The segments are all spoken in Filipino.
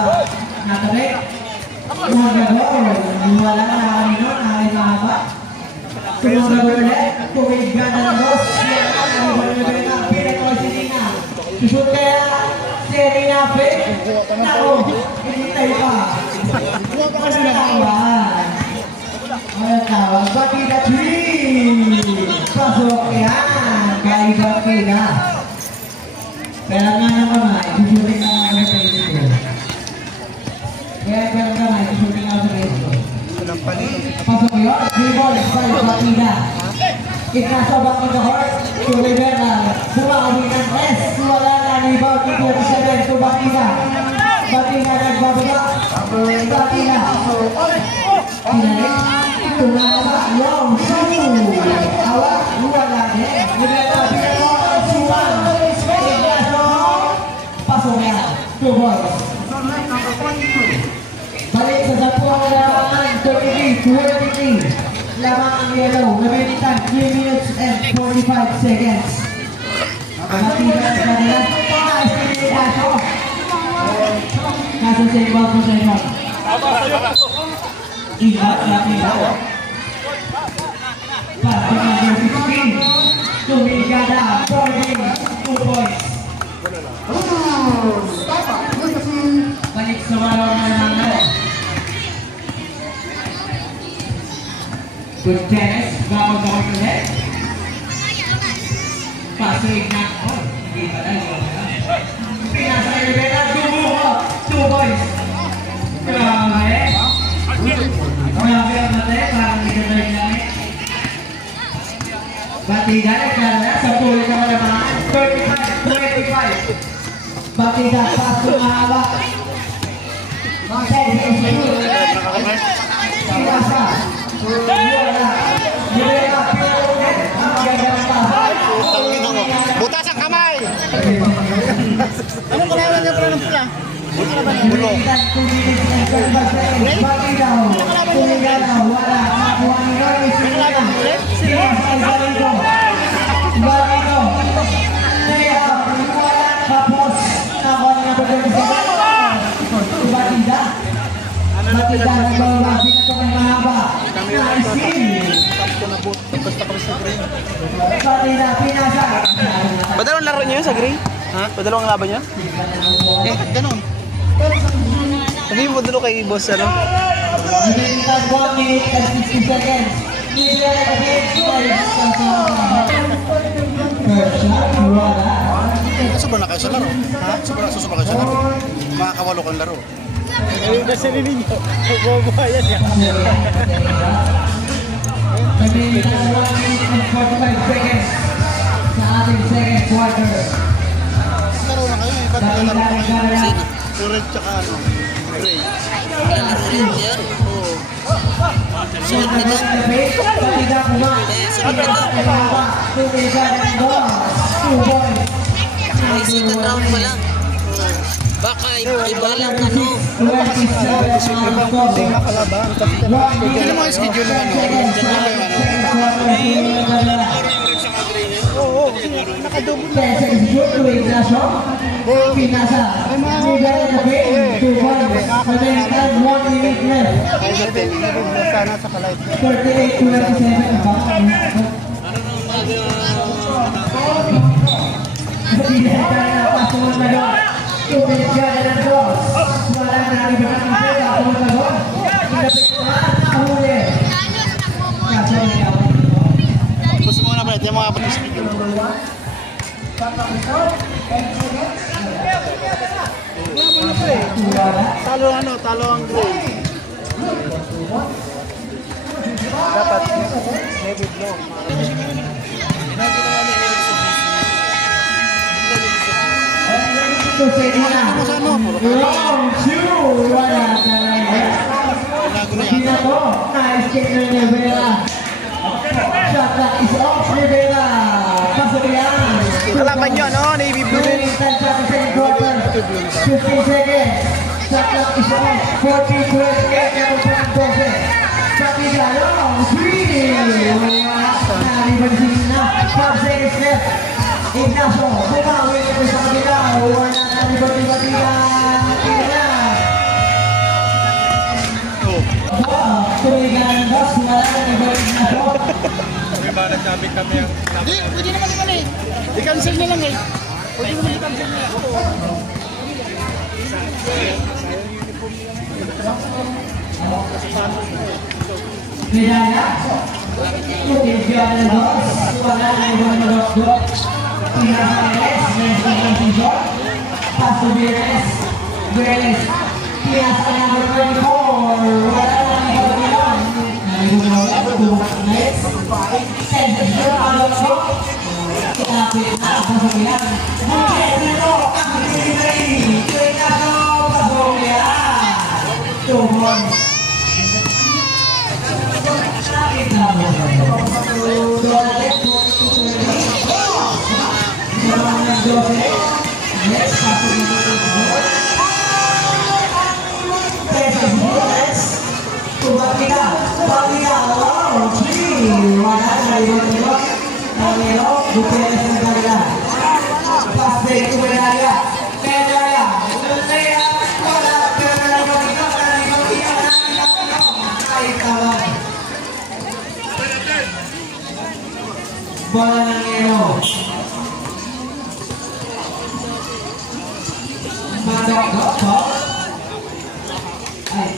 mahaba. Natabik. Sumunod na goal. Wala na kanino. Nakay mahaba. Sumunod na goal ulit. Tumiga na ng boss. Pinag-Osinina. Sushoot kaya Serena Fake. Nako. Hindi tayo pa. Ang tawag. Bakita 3. Pasok yan. Kaya bakita. Pero nga naman, isusuling na kami sa ito. Kaya pero naman, isusuling na sa ito. Pasok yun, 3 balls, 5 bakita. Ignasyo bakita Hort, to Rivera. Bumakabi ng S, wala na rebound, 27 to bakita. Bakita nagbababa, bakita. Pinarik, tumama, long, awak, wala din. Rivera, Rivera, suwan. Pasok yan, 2 balls. Balik sa sapuang lawangan, 33-23. Lamang ang yellow, remaining time 3 minutes and 45 seconds. Nakatiba sa kanila, nice to be Dasho. Kaso sa ibang po sa ibang. Iba, nakita. Pasok number 16. Tumigada, 2 points. Balik sa walong nanalo. Good tennis. Gawag ulit. Pasig na. Oh, hindi pa na. Pinasa kay Rivera. Dumuho. 2 points. Grabe. Grabe ang mate. Parang hindi ka tayo namin. Batida. Nagkala. Sa tuloy ka malamaan. 35-25. Batida, pasok mahaba. Pinasa. Butas ang kamay! Anong kalaban niya para ng pula? Bulo. Batida ng bawah, pinatong mahaba. Nice kill. Batida, pinasa. Padalawang laro niyo sa green? Ha? Padalawang laban niya? Eh, ganun. Sabi mo dalo kay boss ano? Remaining time 1 minute and 60 seconds. First shot, wala. Sobra na kayo sa laro. Ha? Sobra kayo sa laro. Makakawalo kang laro. Ayun na sa ninyo. Bubuhayan niya. Remaining time 1 minute and 45 seconds. Sa ating second quarter. Laro na kayo. Ba't kayo laro na kayo? Red tsaka ano? Gray. Oo. Batida kumain. May second round pa lang. Baka iba lang ano. Hindi mo yung schedule ng ano. Oo, nakadobo na. Pinasa. One minute left. Sana sa kalay. 38-27. Pasunod na doon. 2 minutes gana ng boss. Wala na rin ba ng pera. Pasunod na doon. Pinapit ko na. Nahuli. Gusto mo na ba? Yung mga schedule. Talo ano? Talo ang gray. Dapat navy blue. Ito sa inyo na. Round 2. Wala na rin. Hindi ko. Nice kick ng Rivera. Shot clock is off. Rivera. Pasok yan. Kalaban nyo no? Navy blue. Remaining time sa second quarter. 15 seconds. Shot clock is off. 14-28. Meron pa ng 12. Batida long. 3. Nalibansin na. 5 seconds left. Ignacio, bumawi na sa kabila. Wala na ni Batida. Tira na. Hindi, pwede naman naman eh. I-cancel na lang eh. Pwede naman i-cancel na lang. Medalla. Olimpiada 2. Wala na ibang malokdok. Pinasares. Mensa Sison. Paso Viernes. Viernes. Pinasa number 24. Wala na ibang malokdok. Next. Sensation malokdok. Kinapit na sa sabihan. Mungkin dito ang delivery. Kuwinado Pasobian. Tuhon. Bola ng Ero. Madok. Ay.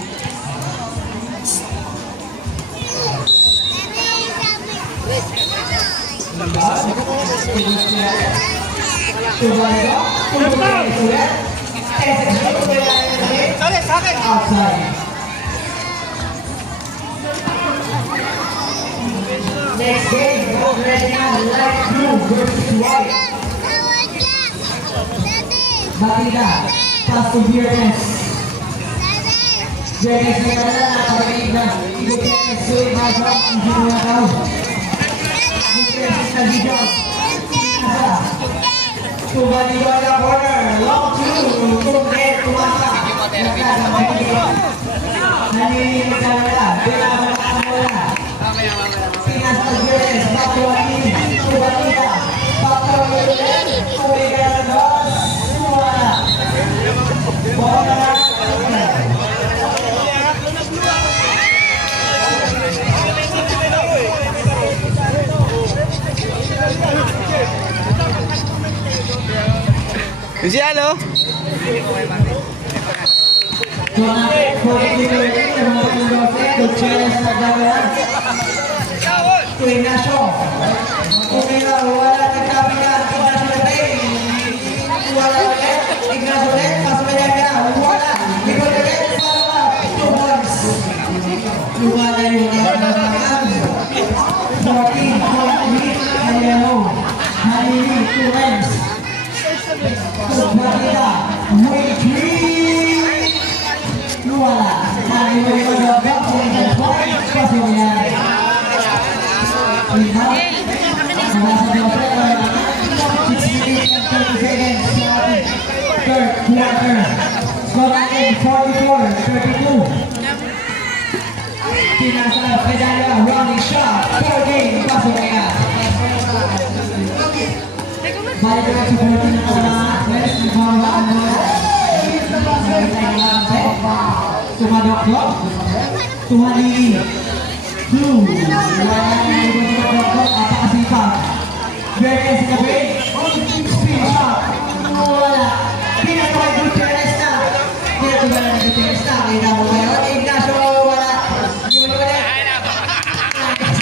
Outside. Next game, Regional Light Blue versus White. Batida, Paso Viernes. Viernes na pala nakapagiging na. Ibigyan sa Imasok, hindi mo na tao. Viernes na video. Tuba-diba na corner. Long two. Tumlet, tumasa. Naninig na wala. Binaban na wala. Pinas Alvarez, Patuani, Tubatida, Patuani, Tuwiganos, Tuwana. Bola. Luciano. Ignacio. Umila, wala nagkapigan. Ignacio Lepay. Wala ulit. Ignacio ulit. Pasmedanga. Wala. Igor ulit. Palma. 2 points. Wala yung nagkapigan. 14. Aliano. Halili. 2 wins. Batida. Wait. Wala. Halili. Pasmedanga. Third quarter, scoring 44-32. Pinasa Medalla, running shot, third game, pasok kaya. Balik na si Bertin na West, nagmamahal mo na. Tumadok-dok, tuhali. Blue, wala na yung tumadok-dok, apakasipag. Viernes na break, spin shot, wala. Pinatawag Gutierrez na. Pinatawag na Gutierrez na. Kita mo kayo. Ignacio, wala. Hindi mo naman eh.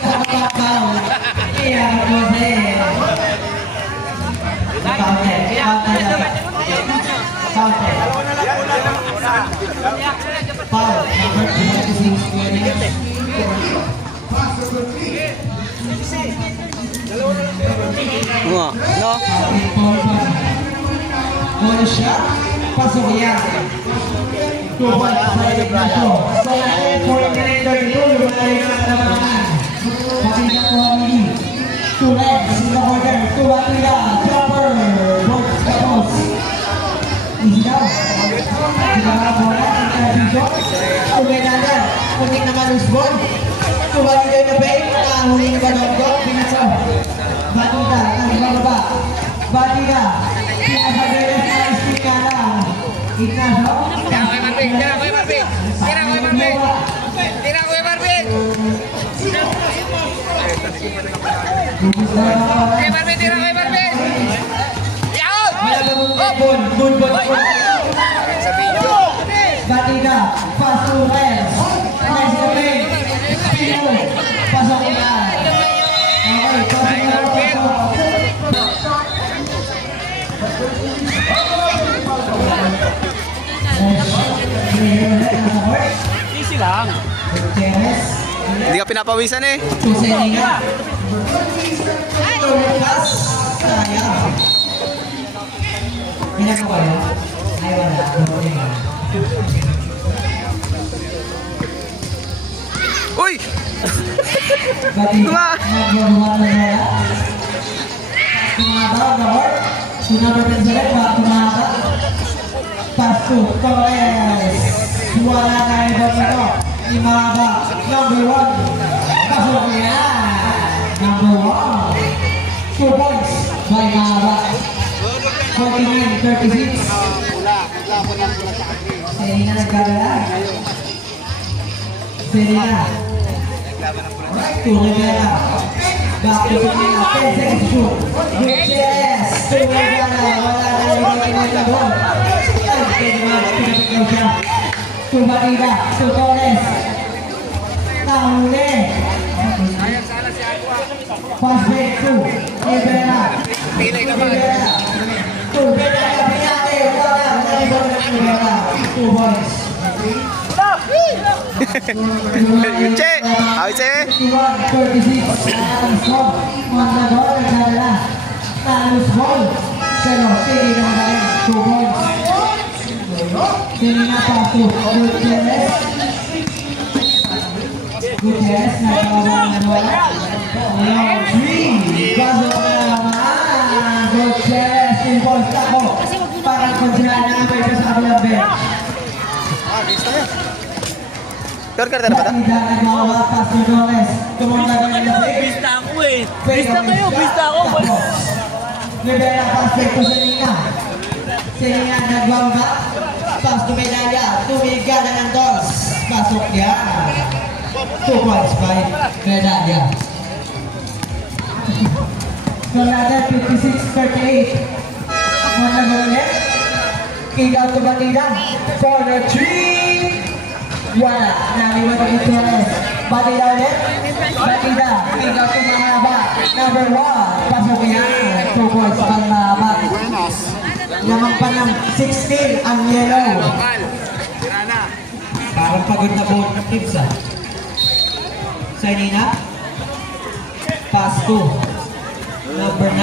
Sa kapakaw. Kaya mo eh. Counted. Foul. Number 26. No. One shot, pasok yan. 2 points sa Ignacio. So, for the calendar ito, lumayo na naman. Makita ko ang mili. 2 legs in the order. 2 batida, dropper, both tapos. Easy down. Diba ka bola, kita dito. Medalla, kunik naman loose ball. 2 batida yung nabay, huli na ba nongkot, pinasa. Batida, nagbababa. Batida, pinasa-gaya sa ispikala. Ignacio. Tira ko kay Marvin. Tira ko kay Marvin. Bubus na lang ako. Kay Marvin, tira kay Marvin! Yaon! Good ball. Batida, pass to Reyes. Reyes na pin. Pino, pasok na. Okay, pasok na. Easy lang. Gutierrez. Hindi ka pinapawisan eh. Tuseninga. Tumikas. Sayang. Ginagawa niya? Ay, wala. Uy! Batida. Nagbubuhat na wala. Tumabaw na work. Number 10 sa red, tumaka. Pass to Torres. Wala na ibang ito. Imaba. Number 1. Pasok niya. Number 1. 2 points by Imaba. 49-36. Serena nagkagala. Serena. To Rivera. Back to Serena. 10 seconds to shoot. Gutierrez. To Rivera. Wala na ibang ito. Ay, pinapagaw siya. To Batida. To Torres. Nahuli. Pass break to Rivera. Rivera. To Rivera. Pinate. Wala. Nalibang na Rivera. 2 points. Che! Awit eh! 51-36. Stop. Mandador. Nagdadala. Talus ball. Pero tingin naman na rin. 2 points. Tingin na pa to Gutierrez. Gutierrez. Nagkawa na wala. Long 3. Pasok na naman. Gutierrez. 2 points ako. Parang konsilahan na nga pa sa kabilang bench. Kar na ba? Batida nagmawa pa si Torres. Tumanglagan na sa Bista ako eh. Bista kayo, bista ako. Rivera pass back to Selena. Selena nagwawga. Pass to Medalla. Tumiga na ng dos. Pasok niya. 2 points by Medalla. Colada 56-38. Mana ulit. Kick out to Batida. Corner 3. Wala. Naliwan ng Torres. Batida ulit. Batida. Kick out to Mahaba. Number 1. Pasok niya. 2 points by Mahaba. Lamang pa ng 16 ang yellow. Parang pagod na po ng tips ah. Selena. Pass to number 9.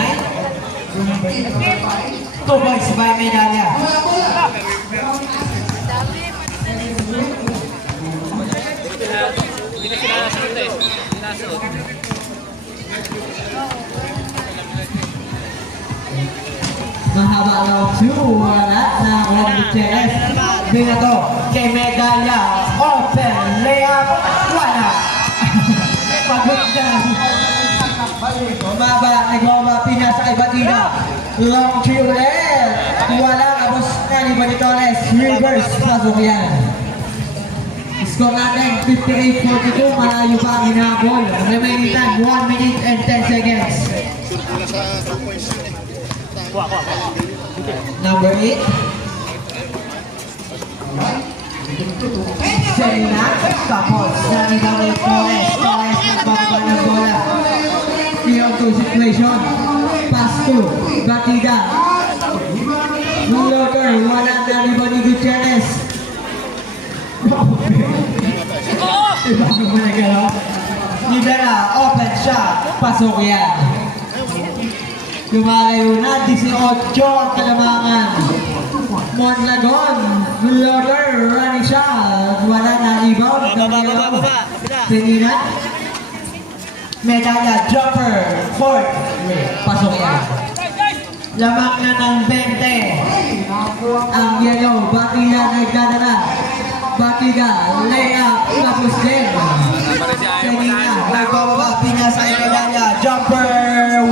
2 points by Medalla. Mahaba lang 2. Wala na Juan Gutierrez. Binato kay Medalla. Open layup. Wala. Pagod na. Maba, nagwaba, pinasa kay Batida. Long 3 ulit. Wala, tapos naliban ni Torres. Reverse, pasok yan. Score natin, 58-42. Malayo pa ang hinabol. Remaining time, 1 minute and 10 seconds. Number 8. Selena, tapos naliban ni Torres. Torres nagbaba ng bola. 3-on-2 situation. Pass to Batida. Locker, wala na liban ni Gutierrez. Iba mo na gano'n. Libera, open shot. Pasok yan. Lumalayo na, 18 ang kalamangan. Monlagon, Locker, running shot. Wala na rebound. Selena. Medalla, jumper, fourth. Pasok yan. Lamang na ng 20. Ang yellow, Batida nagdadala. Batida, layup, tapos din. Selena, nagbababa, pinasa yung Medalla. Jumper,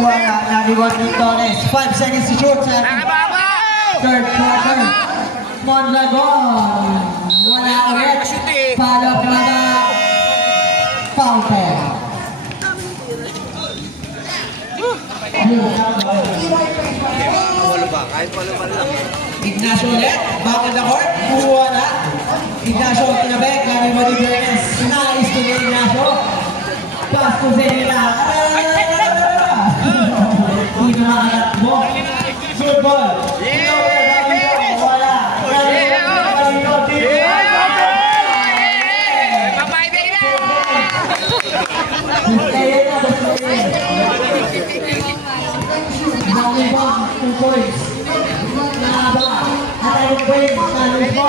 wala. Naliwan ni Torres. 5 seconds to shoot sa third quarter. Monlagon, wala ulit. Follow up na na. Foul pair. Ignacio ulit, back in the court, kuha na. Ignacio tinabek, kami mo ni Bernes. Nice to get Ignacio. Pass to Zenina. Hindi na makatakbo. Good ball. Wala. Dami ba? 2 points. Naba. At ay point. Kalos mo.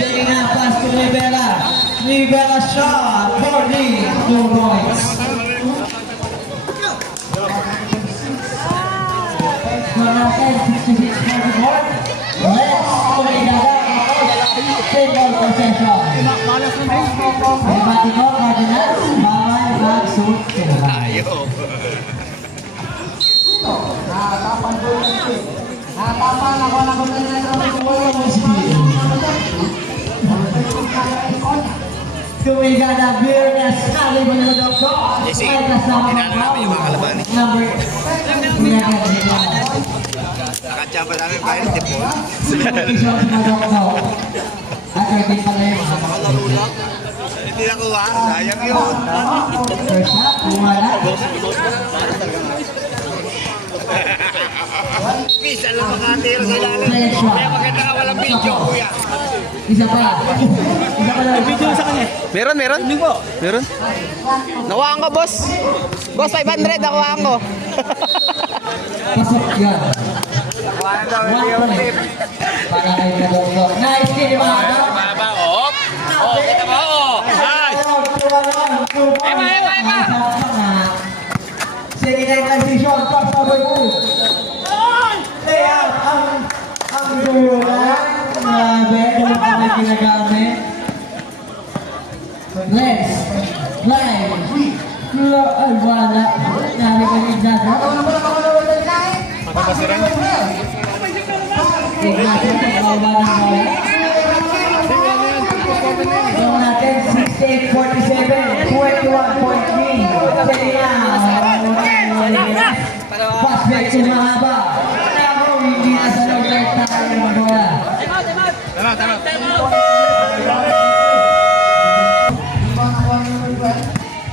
Zenina pass to Rivera. Rivera shot. 2 points. Manatay 66-44. Let's single possession. Ibati ko, Cardinals, bawal mag-suit sila. Tumiga na Bernes, kali mo naman ako. Ay kasama mo. Number. Nakachamba namin pa yun, tipo. Akin pala yun. Hindi nakuha, sayang yun. First shot, wala. Miss, alam mo makatira sa ilalim. Second shot. Kaya maganda ka walang video, kuya. Isa pa. Isa pa lang. Video sa kanya. Meron? Meron? Nawaan ko, boss. Boss, 500, nakuhaan ko. Pasok yan. 1 point. Para kay Kadongo. Nice kill, mga ka. Kita mo, Nice! Sige na yung transition. Crossover move. Layout. Ang dulang. Grabe. Ano pa may ginagamit? Let's play. Ay, wala. Nari ka ni Ignacio. Ignacio, nakawa ng bola. Yung natin, 68-47. 21 point lead. Fast break sa mahaba. Ako, hindi na sa low-light tayo ng bola.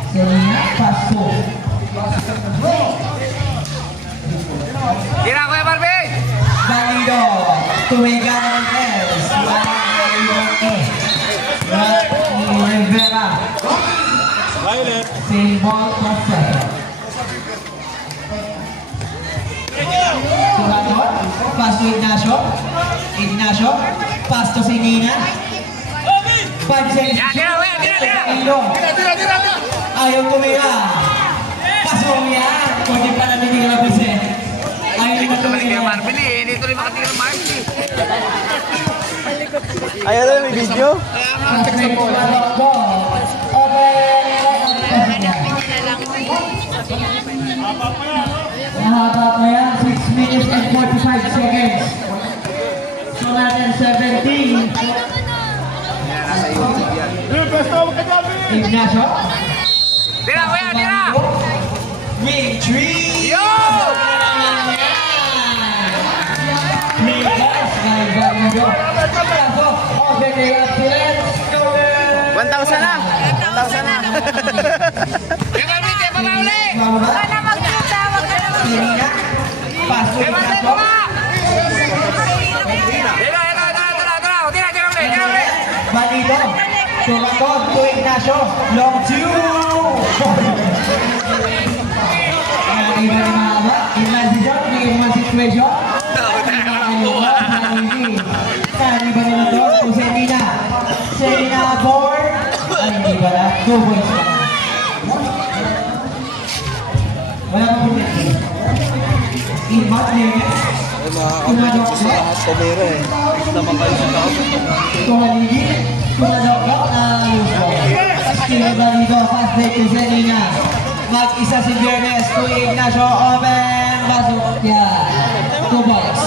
Selena, pass to. Tira ko yung Barbie! Balido, tuwiga ng Els. Rivera. Same ball, possession. Turador, pass to Ignacio. Ignacio, pass to Sinina. 5 seconds. Balido. Ayaw tumira. Pasok yan. Kundi pa natin hindi ka nabisin. Ayaw na tumira. Dito rin makatira ng Marvin. Ayaw na may video? Mahaba pa yan, 6 minutes and 45 seconds. So natin 17. Ignacio. Tira ko yan, tira! Wing 3. Yo! Okay, let's go. 1,000 na! 1,000 na! Yung Barbie, kaya pa mauli! Wag na magkita, wag ka na Sinina. Pass to Ignacio. Balido. Tumakot to Ignacio. Long 2. Iba ni Mahaba. Transition. Iba situation. Kani ba nila to? To Selena. Selena board. Ay, hindi ba na? 2 points na. Wala pa po niya. Inbound niya. Tumadok ko. Tumaligid. Tumadok ko. Balido. Fast break to Selena. Mag-isa si Bernes to Ignacio. Open. Basok yan. 2 points.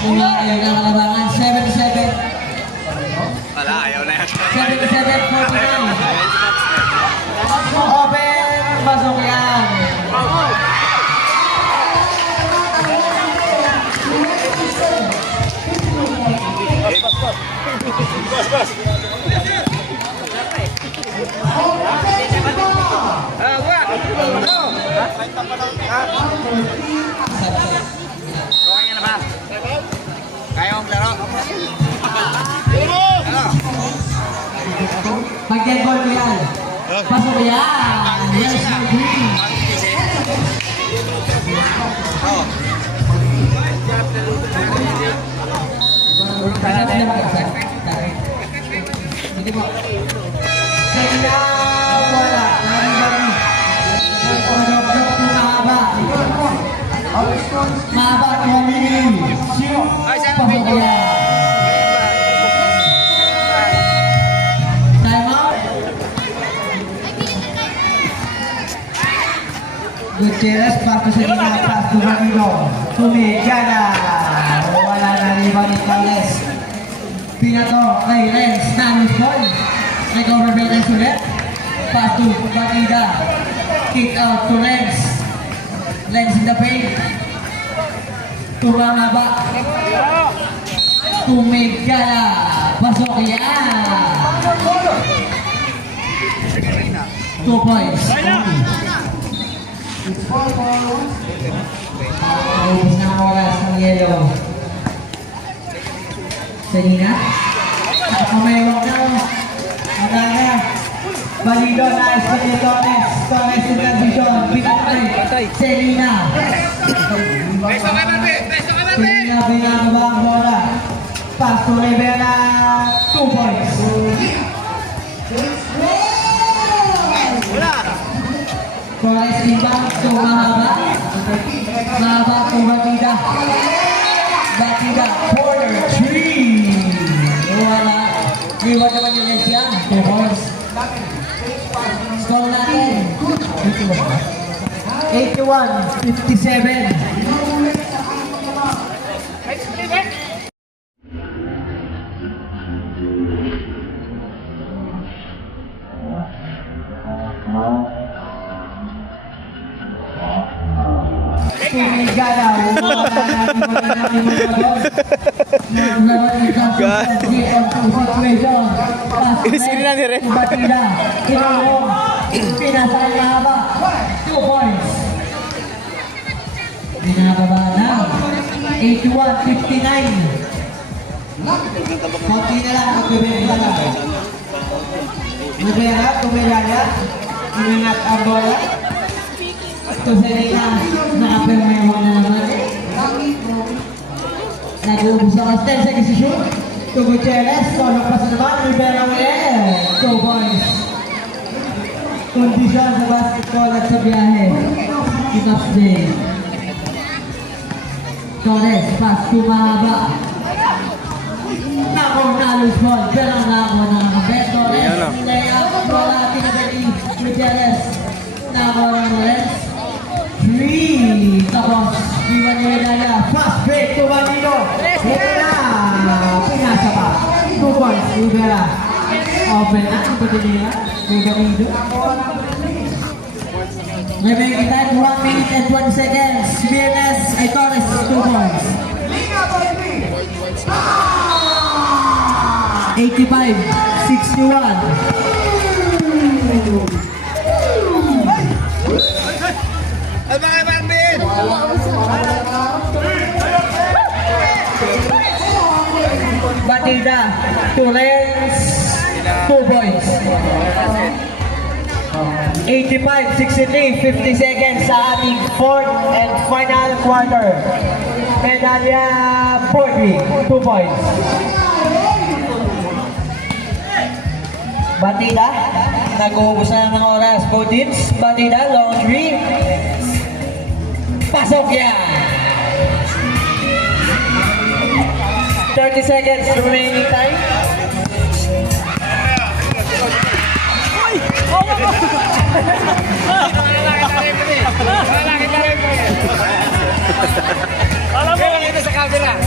Mula ayaw na kalabangan. 77. Wala, ayaw na yan. 77-49. Open. Basok yan. Okay na ba? Kaya mong laro? Pag-get ball ko yan. Pasok ko yan. Yes, my green. Hindi po. Kaya wala. Mahaba. Pasok ko yan. Time out. Gutierrez, pato sa gina, pato sa gino. Tumigana. Wala na riba ni Carles. Pinato kay Lens. Namis ball. Recover by Lens ulit. Pato, Batida. Kick out to Lens. Lens in the paint. Turang haba. Tumigana. Pasok yan. 2 points. Ayos na ang oras ng yellow. Selina. Kamayawag na. Magana. Balido. Nice. Balido. Torres. Torres in transition. Pinatay. Selina. Selina binababa ang bola. Pass to Rivera. 2 points. Torres timbang to mahaba. Mahaba to Batida. Batida, corner, 3. Wala. Iwan naman yung legs yan. 2 points. Score natin. 81-57. Tumigana. Inisili na ni Ref. Batida. Kinulong. Pinasal na haba. 2 points. Binababa na. 81-59. Konti na lang. Magbibenta lang. Rivera, Tumiraya. Iningat ang bola. Ito Selena. Nakapirmewa na naman. Nag-uubos ang Astel sa kisisyon. To Gutierrez. Solong pa sa naman. Rivera ulit. 2 points. Kondisyon sa basketball at sa biyahe. Enough day. Torres, pass to mahaba. Nako, nalos ball. Pero nako na nakabet. Torres, layup. Wala, tinagali. Gutierrez. Nako na Torres. 3. Tapos, iwan ni Medalla. Fast break to Bandido. Rivera. Pinasa pa. 2 points. Rivera. Open na. Ito nila. Bandido. Remaining time 1 minute and 1 seconds. BNS ay Torres 2 points. 85-61. Batida, Torres, 2 points. 85-63, 50 seconds sa ating 4th and final quarter. Medalya Portly, 2 points. Batida, nag-uubos na ng oras. Both teams, Batida, long 3. Pasok yan! 30 seconds remaining time. Alam mo, kita sa camera.